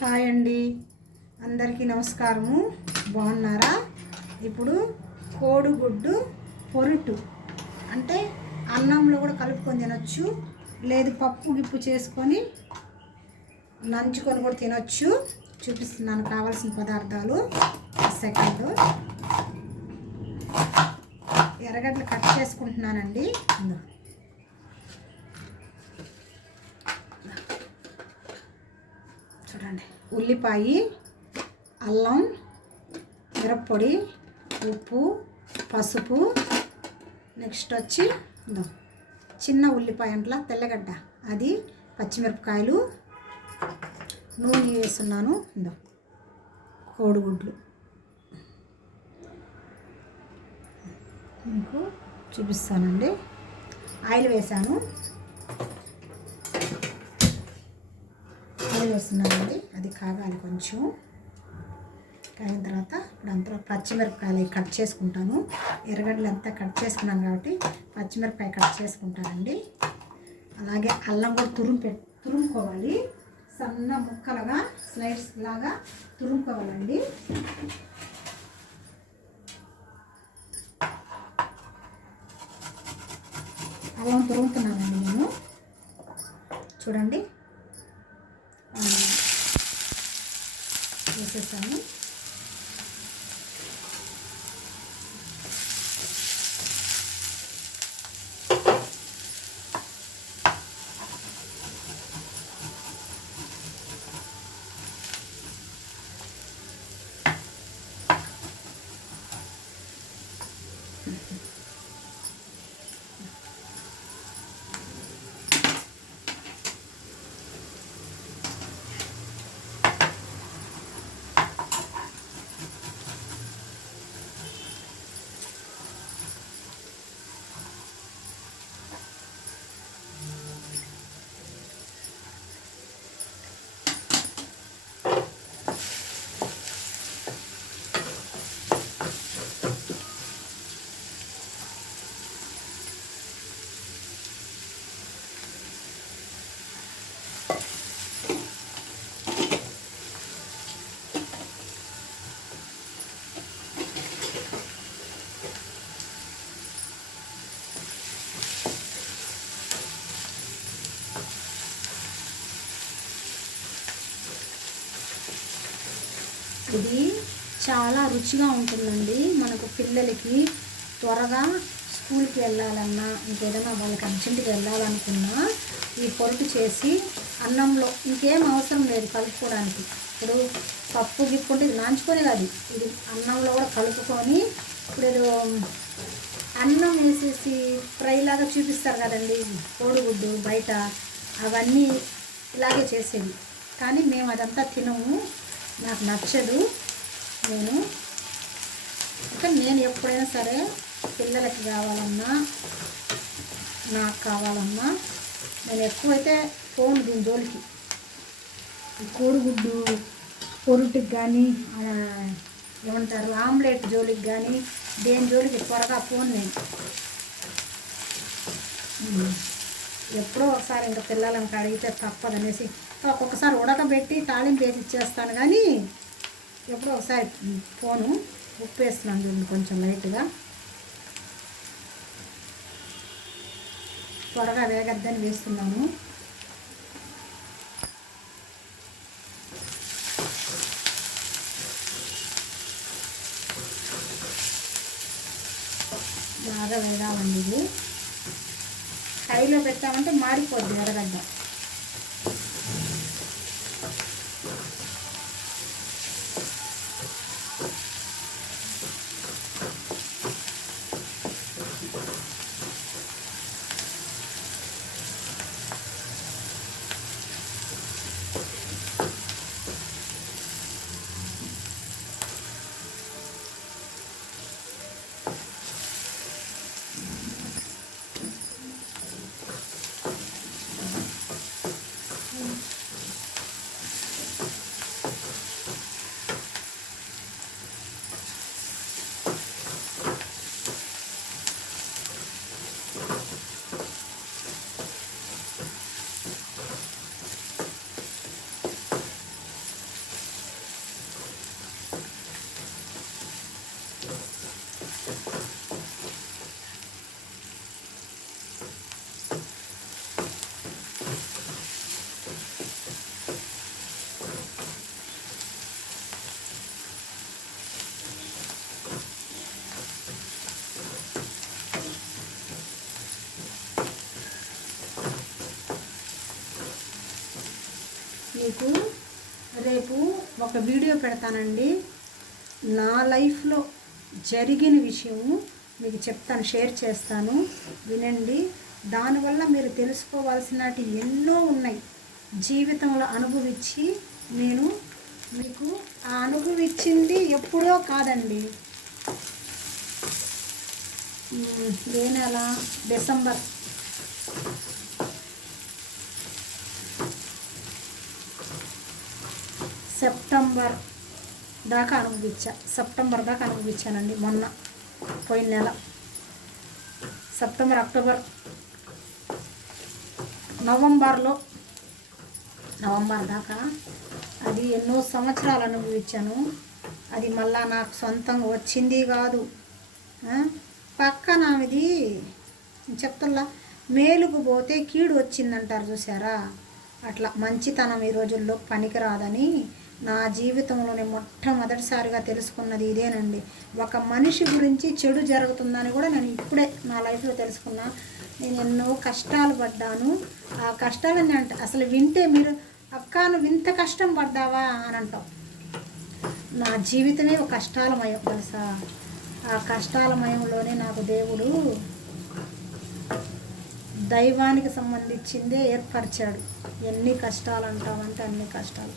Hi అండి, అందరికీ నమస్కారము. బాగున్నారా? ఇప్పుడు కోడిగుడ్డు పొరుటు అంటే అన్నంలో కూడా కలుపుకొని తినొచ్చు, లేదు పప్పు గిప్పు చేసుకొని నంచుకొని కూడా తినొచ్చు. చూపిస్తున్నాను కావాల్సిన పదార్థాలు. సెకండ్ ఎర్రగడ్డలు కట్ చేసుకుంటున్నానండి. చూడండి, ఉల్లిపాయ, అల్లం, మిరప్పొడి, ఉప్పు, పసుపు, నెక్స్ట్ వచ్చి చిన్న ఉల్లిపాయ అంట్లా తెల్లగడ్డ, అది పచ్చిమిరపకాయలు, నూనె వేస్తున్నాను. కోడిగుడ్లు మీకు చూపిస్తానండి. ఆయిల్ వేసాను, వేస్తున్నానండి. అది కాగాలి, కొంచెం కాగిన తర్వాత ఇప్పుడు అంతా పచ్చిమిరపకాయలు కట్ చేసుకుంటాను. ఎర్రగడ్డలు అంతా కట్ చేసుకున్నాను కాబట్టి పచ్చిమిరపకాయ కట్ చేసుకుంటానండి. అలాగే అల్లం కూడా తురుముకోవాలి, సన్న ముక్కలుగా స్లైడ్స్ లాగా తురుముకోవాలండి. అల్లం తురుముతున్నానండి నేను. చూడండి, వేసేసాను. ఇది చాలా రుచిగా ఉంటుందండి. మనకు పిల్లలకి త్వరగా స్కూల్కి వెళ్ళాలన్నా, ఇంకేదైనా వాళ్ళకి అర్జెంటుగా వెళ్ళాలనుకున్నా ఈ పొరుటు చేసి అన్నంలో ఇంకేం అవసరం లేదు కలుపుకోవడానికి. ఇప్పుడు పప్పు గిప్పుంటే ఇది నాంచుకొని కాదు, ఇది అన్నంలో కూడా కలుపుకొని, ఇప్పుడు ఏదో అన్నం వేసేసి ఫ్రైలాగా చూపిస్తారు కదండి కోడిగుడ్డు బయట, అవన్నీ ఇలాగే చేసేది. కానీ మేము అదంతా తినము, నాకు నచ్చదు. నేను ఎప్పుడైనా సరే పిల్లలకి కావాలన్నా, నాకు కావాలన్నా, నేను ఎక్కువైతే ఫోన్ దీని జోలికి, కోడిగుడ్డు పొరుటుకి కానీ ఏమంటారు ఆమ్లెట్ జోలికి కానీ దేని జోలికి త్వరగా ఫోన్ నేను ఎప్పుడో ఒకసారి ఇంకా పిల్లలకి అడిగితే తప్పదనేసి ఒక్కొక్కసారి ఉడకబెట్టి తాళింపు వేసి ఇచ్చేస్తాను. కానీ ఎప్పుడో ఒకసారి ఫోను ఉప్పు వేస్తున్నాను చూడండి, కొంచెం లైట్గా, త్వరగా వేగద్దని వేస్తున్నాను. బాగా వేగాలండి. ఇది హైలో పెట్టామంటే మాడిపోద్ది ఎర్రగడ్డ. మీకు రేపు ఒక వీడియో పెడతానండి. నా లైఫ్లో జరిగిన విషయము మీకు చెప్తాను, షేర్ చేస్తాను, వినండి. దానివల్ల మీరు తెలుసుకోవాల్సినవి ఎన్నో ఉన్నాయి. జీవితంలో అనుభవించి నేను మీకు ఆ అనుభవించింది ఎప్పుడో కాదండి, ఏ నెల, డిసెంబర్ సెప్టెంబర్ దాకా అనుభవించానండి. మొన్న పోయిన నెల సెప్టెంబర్, అక్టోబర్, నవంబర్ దాకా అది ఎన్నో సంవత్సరాలు అనుభవించాను. అది మళ్ళా నాకు సొంతంగా వచ్చింది కాదు. పక్కన ఇది చెప్తున్నా, మేలుకు పోతే కీడు వచ్చిందంటారు చూసారా, అట్లా మంచితనం ఈ రోజుల్లో పనికిరాదని నా జీవితంలోనే మొట్టమొదటిసారిగా తెలుసుకున్నది ఇదేనండి. ఒక మనిషి గురించి చెడు జరుగుతుందని కూడా నేను ఇప్పుడే నా లైఫ్లో తెలుసుకున్నా. నేను ఎన్నో కష్టాలు పడ్డాను. ఆ కష్టాలని అసలు వింటే మీరు అక్క నువ్వు ఇంత కష్టం పడ్డావా అని అంటాం. నా జీవితమే ఒక కష్టాలమయం తెలుసా. ఆ కష్టాలమయంలోనే నాకు దేవుడు దైవానికి సంబంధించిందే ఏర్పరిచాడు. ఎన్ని కష్టాలు అంటామంటే అన్ని కష్టాలు.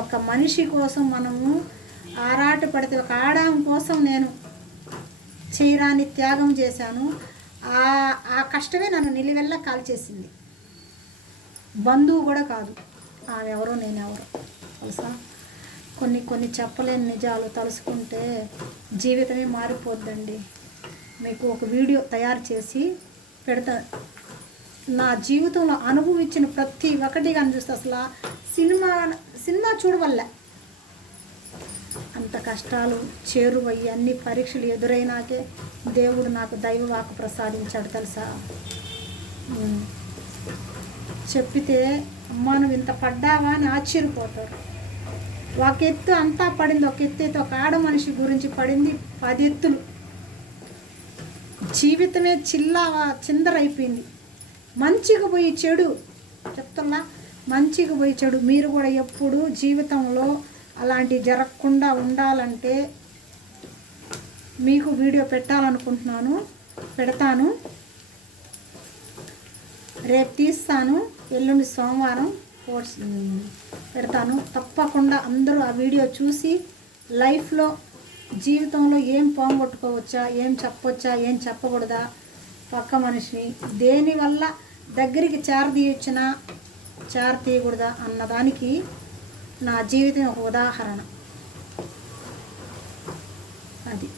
ఒక మనిషి కోసం మనము ఆరాట పడితే, ఒక ఆడాం కోసం నేను చేయరాని త్యాగం చేశాను. ఆ కష్టమే నన్ను నిలువెల్లా కాల్చేసింది. బంధువు కూడా కాదు, ఆమె ఎవరో నేనెవరో తెలుసా. కొన్ని చెప్పలేని నిజాలు తలుసుకుంటే జీవితమే మారిపోద్దండి. మీకు ఒక వీడియో తయారు చేసి పెడతా. నా జీవితంలో అనుభవించిన ప్రతి ఒక్కటి కానీ చూస్తే అసలు సినిమా చూడవల్ల అంత కష్టాలు చేరువయ్యి అన్ని పరీక్షలు ఎదురైనాకే దేవుడు నాకు దైవవాకు ప్రసాదించాడు తెలుసా. చెప్పితే అమ్మా నువ్వు ఇంత పడ్డావా అని ఆశ్చర్యపోతారు. ఒక ఎత్తు అంతా పడింది, ఒక ఎత్తు అయితే ఒక ఆడ మనిషి గురించి పడింది 10 ఎత్తులు. జీవితమే చిందరైపోయింది. మంచిగా పోయి చెడు చెప్తున్నా, మంచిగా పోయి చెడు. మీరు కూడా ఎప్పుడు జీవితంలో అలాంటివి జరగకుండా ఉండాలంటే మీకు వీడియో పెట్టాలనుకుంటున్నాను, పెడతాను. రేపు తీస్తాను, ఎల్లుండి సోమవారం పెడతాను. తప్పకుండా అందరూ ఆ వీడియో చూసి లైఫ్లో జీవితంలో ఏం పోగొట్టుకోవచ్చా, ఏం చెప్పొచ్చా, ఏం చెప్పకూడదా, పక్క మనిషిని దేనివల్ల దగ్గరికి చేరతీయకూడదా అన్నదానికి నా జీవితం ఒక ఉదాహరణ. అది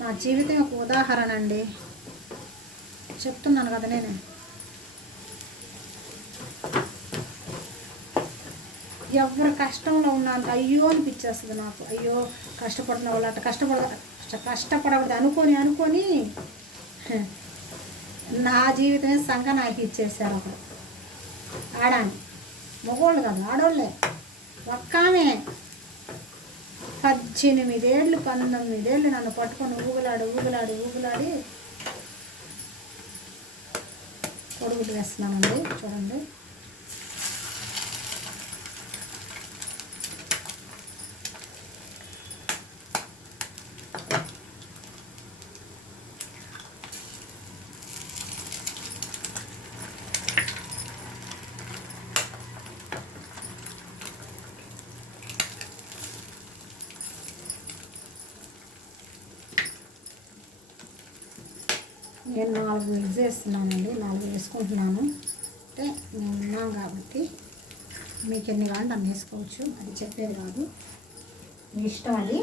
నా జీవితం ఒక ఉదాహరణ అండి. చెప్తున్నాను కదా నేను. ఎవరు కష్టంలో ఉన్నాను అయ్యో అనిపించేస్తుంది నాకు. అయ్యో కష్టపడిన వాళ్ళు అట్లా కష్టపడకూడదు అనుకొని నా జీవితమే సంఘ నాకు ఇచ్చేసారు. అప్పుడు ఆడాని మగోళ్ళు కాదు, ఆడోళ్ళే. ఒక్కామె 18 ఏళ్ళు 19 ఏళ్ళు నన్ను పట్టుకొని ఊగులాడి పొడుగులు వేస్తున్నానండి. చూడండి, నేను 4 ఎగ్స్ వేస్తున్నానండి. 4 వేసుకుంటున్నాను. అంటే మేము ఉన్నాం కాబట్టి మీకు ఎన్ని కావాలంటే అన్ని వేసుకోవచ్చు, అది చెప్పేది కాదు, మీ ఇష్టం అది.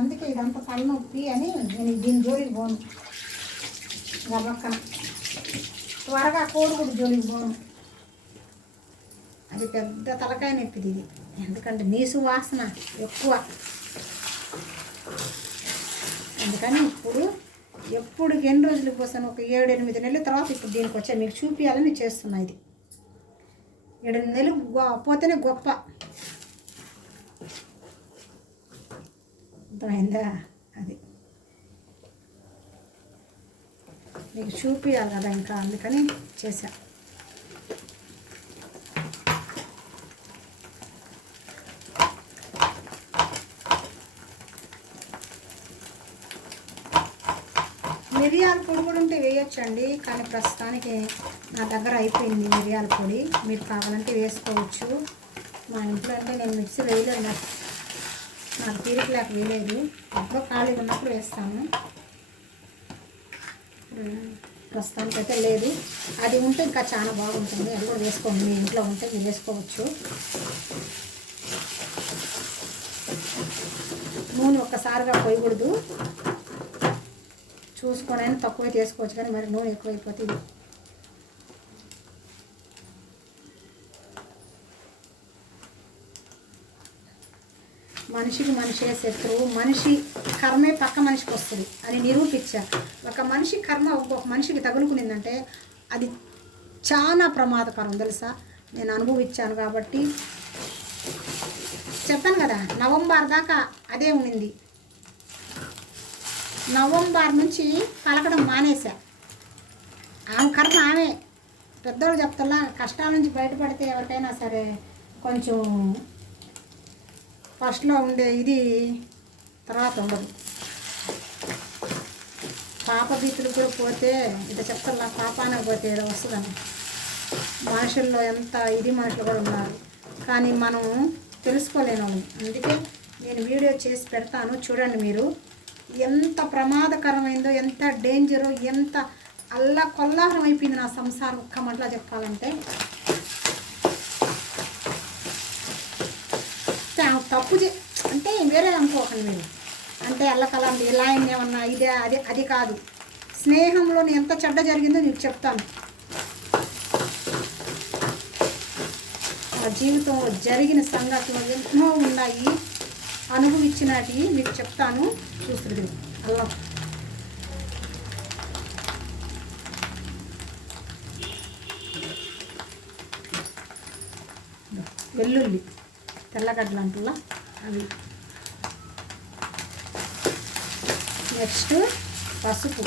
అందుకే ఇదంతా తలనొప్పి అని నేను దీని జోలికి పోను. గబక్కన త్వరగా కోడిగుడ్డు జోలికి పోను. అది పెద్ద తలకాయ నొప్పిది ఇది. ఎందుకంటే నీసు వాసన ఎక్కువ. అందుకని ఎప్పుడు ఎన్ని రోజులకు పోసాను, ఒక 7-8 నెలల తర్వాత ఇప్పుడు దీనికి వచ్చా మీకు చూపించాలని చేస్తున్నా. ఇది 7-8 నెలలు పోతేనే గొప్ప. అర్థమైందా? అది మీకు చూపించాలి కదా, ఇంకా అందుకని చేశా. మిరియాల పొడి కూడా ఉంటే వేయొచ్చండి, కానీ ప్రస్తుతానికి నా దగ్గర అయిపోయింది మిరియాల పొడి. మీరు కావాలంటే వేసుకోవచ్చు. మా ఇంట్లో అంటే నేను మిక్సీ వేయలేదు, నాకు తీరిక లేక వేయలేదు. ఎప్పుడో ఖాళీగా ఉన్నప్పుడు వేస్తాను. ప్రస్తుతానికి అయితే లేదు. అది ఉంటే ఇంకా చాలా బాగుంటుంది. అది కూడా వేసుకోండి, మీ ఇంట్లో ఉంటే మీరు వేసుకోవచ్చు. నూనె ఒక్కసారిగా పోయకూడదు, చూసుకొని అయినా తక్కువే తీసుకోవచ్చు, కానీ మరి నూనె ఎక్కువైపోతుంది. మనిషికి మనిషే శత్రువు, మనిషి కర్మే పక్క మనిషికి వస్తుంది అని నిరూపించా. ఒక మనిషి కర్మ ఇంకొక మనిషికి తగులుకునిందంటే అది చాలా ప్రమాదకరం తెలుసా. నేను అనుభవించాను కాబట్టి చెప్పాను కదా. నవంబర్ దాకా అదే ఉండింది. నవంబర్ నుంచి పలకడం మానేశా. ఆమె కర్మ ఆమె. పెద్దోళ్ళు చెప్తా, కష్టాల నుంచి బయటపడితే ఎవరికైనా సరే కొంచెం ఫస్ట్లో ఉండే ఇది తర్వాత ఉండదు. పాప భీతులు కూడా పోతే ఇట్లా చెప్తా, పాపానికి పోతే ఏదో వస్తుందని. మనుషుల్లో ఎంత ఇది మనుషులు కూడా ఉన్నారు, కానీ మనం తెలుసుకోలేను. అందుకే నేను వీడియో చేసి పెడతాను, చూడండి మీరు. ఎంత ప్రమాదకరమైందో, ఎంత డేంజరో, ఎంత అల్లా కొల్లాహరం అయిపోయింది నా సంసారం ఒక్క మాటలా చెప్పాలంటే. తప్పు అంటే వేరే అనుకోకండి మీరు, అంటే అల్లకల్లా ఎలా ఏమన్నా ఇదే అది కాదు. స్నేహంలో ఎంత చెడ్డ జరిగిందో నీకు చెప్తాను. ఆ జీవితంలో జరిగిన సంఘటనలు ఎన్నో ఉన్నాయి, అనుభవించినవి మీకు చెప్తాను. చూస్తుంది అల్లం, వెల్లుల్లి, తెల్లగడ్డలు అంటున్నా అవి. నెక్స్ట్ పసుపు.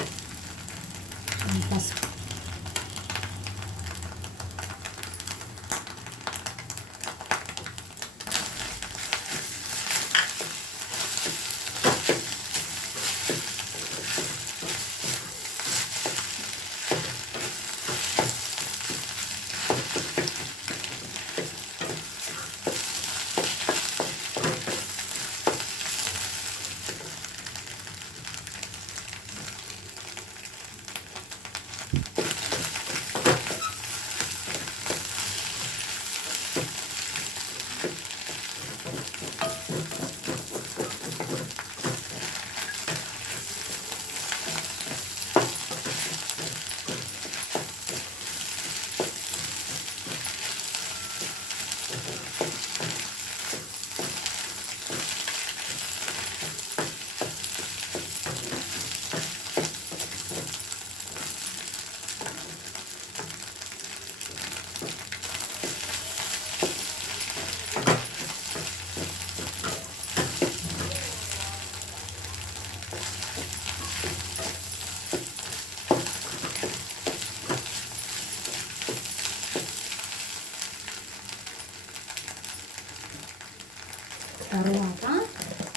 తర్వాత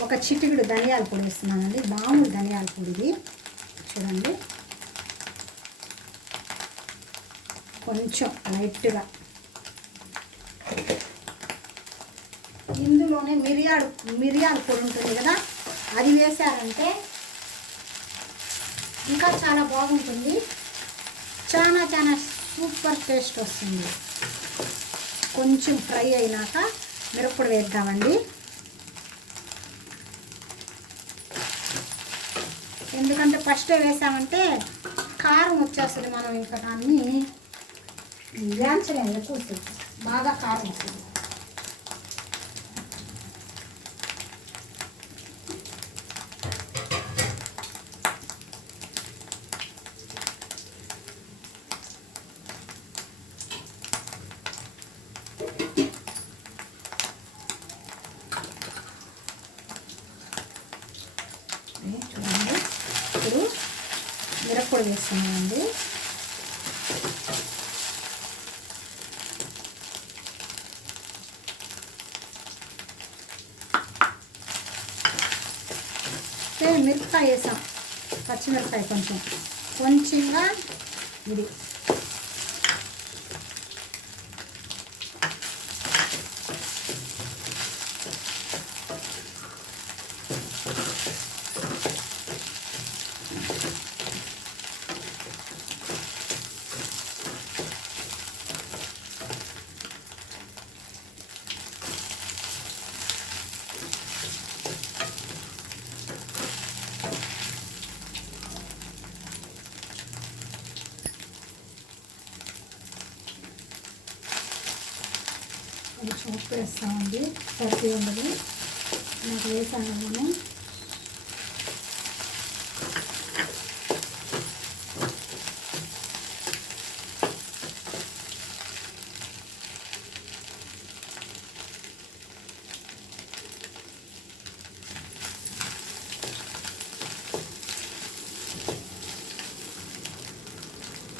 ఒక చిటికెడు ధనియాల పొడి వేస్తున్నానండి, మామూలు ధనియాల పొడి ఇది. చూడండి కొంచెం లైట్గా. ఇందులోనే మిరియాల పొడి ఉంటుంది కదా, అది వేసారంటే ఇంకా చాలా బాగుంటుంది. చాలా సూపర్ టేస్ట్ వస్తుంది. కొంచెం ఫ్రై అయినాక మిరప్పొడి వేద్దామండి. ఎందుకంటే ఫస్ట్ వేసామంటే కారం వచ్చేస్తుంది, మనం ఇంకా దాన్ని వేయించలేము. చూసి బాగా కారం వస్తుంది. చూడండి, ఇప్పుడు మిరప్పొడి వేస్తున్నానండి. మిరపకాయ వేసాం, పచ్చిమిరపకాయ కొంచెంగా ఇది కొంచెం ఉప్పు వేస్తామండి, సరిపోయి ఉండదు నాకు వేసాను మనం.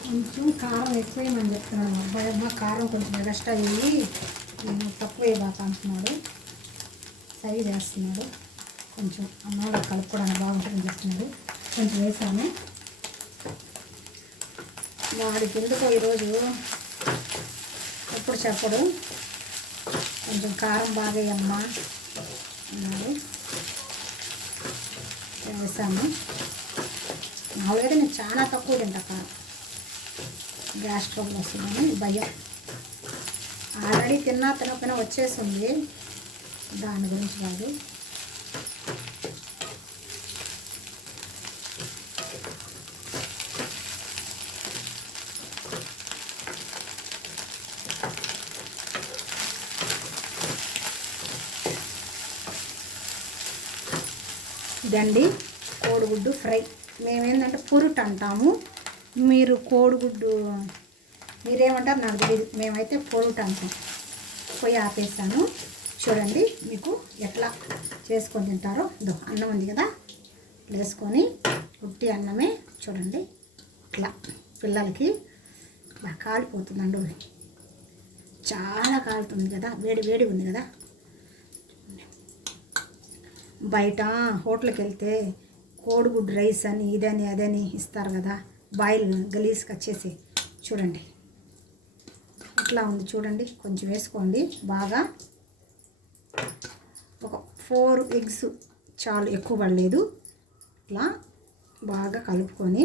కొంచెం కారం ఎక్కువేమని చెప్తున్నాడు అబ్బాయి. అమ్మ కారం కొంచెం ఎక్స్ట్రా వేయి, నేను తక్కువ వేయబాక అంటున్నాడు. సరి చేస్తున్నాడు, కొంచెం అన్నంలో కలుపుకోవడానికి బాగుంటుంది చేస్తున్నాడు. కొంచెం వేసాను. వాడికి ఎందుకో ఈరోజు ఎప్పుడు చెప్పడు, కొంచెం కారం బాగా వేయమ్మా అన్నాడు. వేసాము. మామూలుగా నేను చాలా తక్కువ తింటా కారం, గ్యాస్ ట్రబుల్ వస్తుందని భయం. ఆల్రెడీ తినకపోయినా వచ్చేసింది, దాని గురించి కాదు. ఇదండి కోడిగుడ్డు ఫ్రై. మేమేంటంటే పురుట్ అంటాము, మీరు కోడిగుడ్డు మీరేమంటారు నాకు తెలియదు, మేమైతే పొరుట్ అంటాం. పొయ్యి ఆపేస్తాను, చూడండి మీకు ఎట్లా చేసుకొని తింటారో. ఇదో అన్నం ఉంది కదా, వేసుకొని ఉట్టి అన్నమే చూడండి ఇట్లా పిల్లలకి బాగా కాలిపోతుందండి, చాలా కాలుతుంది కదా, వేడి వేడి ఉంది కదా. బయట హోటల్కి వెళ్తే కోడిగుడ్డు రైస్ అని ఇదని అదని ఇస్తారు కదా, బాయిల్ గలీజ్కి వచ్చేసి. చూడండి ఇట్లా ఉంది చూడండి, కొంచెం వేసుకోండి బాగా. ఒక 4 ఎగ్స్ చాలు, ఎక్కువ పడలేదు. ఇట్లా బాగా కలుపుకొని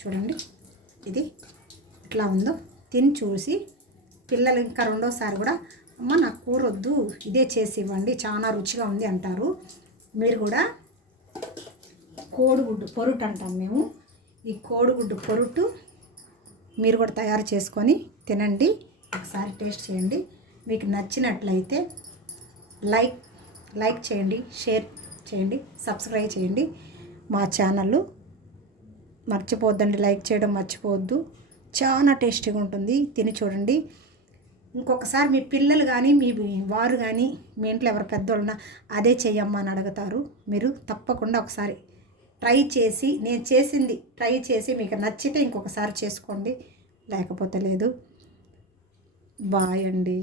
చూడండి ఇది ఇట్లా ఉందో తిని చూసి పిల్లలు ఇంకా రెండోసారి కూడా అమ్మ నాకు కూర వద్దు ఇదే చేసి ఇవ్వండి, చాలా రుచిగా ఉంది అంటారు. మీరు కూడా కోడిగుడ్డు పొరుటు అంటాం మేము, ఈ కోడిగుడ్డు పొరుటు మీరు కూడా తయారు చేసుకొని తినండి, ఒకసారి టేస్ట్ చేయండి. మీకు నచ్చినట్లయితే లైక్ చేయండి, షేర్ చేయండి, సబ్స్క్రైబ్ చేయండి మా ఛానల్. మర్చిపోద్దండి, లైక్ చేయడం మర్చిపోవద్దు. చాలా టేస్టీగా ఉంటుంది, తిని చూడండి. ఇంకొకసారి మీ పిల్లలు కానీ మీ వారు కానీ మీ ఇంట్లో ఎవరు పెద్దోళ్ళన్నా అదే చెయ్యమ్మా అని అడుగుతారు. మీరు తప్పకుండా ఒకసారి ట్రై చేసి, నేను చేసింది ట్రై చేసి మీకు నచ్చితే ఇంకొకసారి చేసుకోండి, లేకపోతే లేదు. బాయ్ అండి.